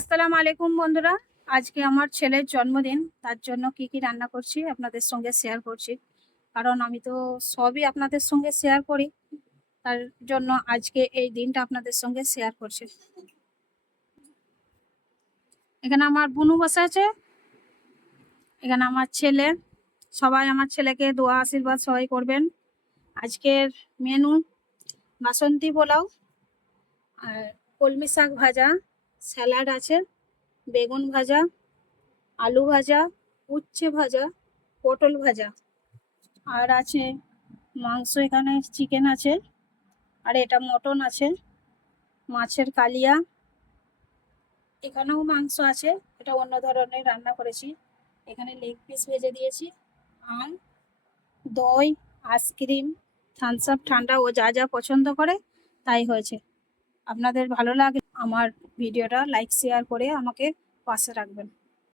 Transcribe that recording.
আসসালামু আলাইকুম বন্ধুরা। আজকে আমার ছেলের জন্মদিন, তার জন্য কি কি রান্না করছি আপনাদের সঙ্গে শেয়ার করছি। কারণ আমি তো সবই আপনাদের সঙ্গে শেয়ার করি, তার জন্য আজকে এই দিনটা আপনাদের সঙ্গে শেয়ার করছি। এখানে আমার বুনু বসে আছে, এখানে আমার ছেলে। সবাই আমার ছেলেকে দোয়া আশীর্বাদ সবাই করবেন। আজকের মেনু বাসন্তী পোলাও আর কলমি শাক ভাজা, স্যালাড আছে, বেগুন ভাজা, আলু ভাজা, উচ্ছে ভাজা, পটল ভাজা, আর আছে মাংস। এখানে চিকেন আছে, আর এটা মটন আছে, মাছের কালিয়া, এখানেও মাংস আছে, এটা অন্য ধরনের রান্না করেছি। এখানে লেগ পিস ভেজে দিয়েছি, আম, দই, আইসক্রিম, থামস আপ ঠান্ডা, ও যা যা পছন্দ করে তাই হয়েছে। আপনাদের ভালো লাগে আমার ভিডিওটা লাইক শেয়ার করে আমাকে পাশে রাখবেন।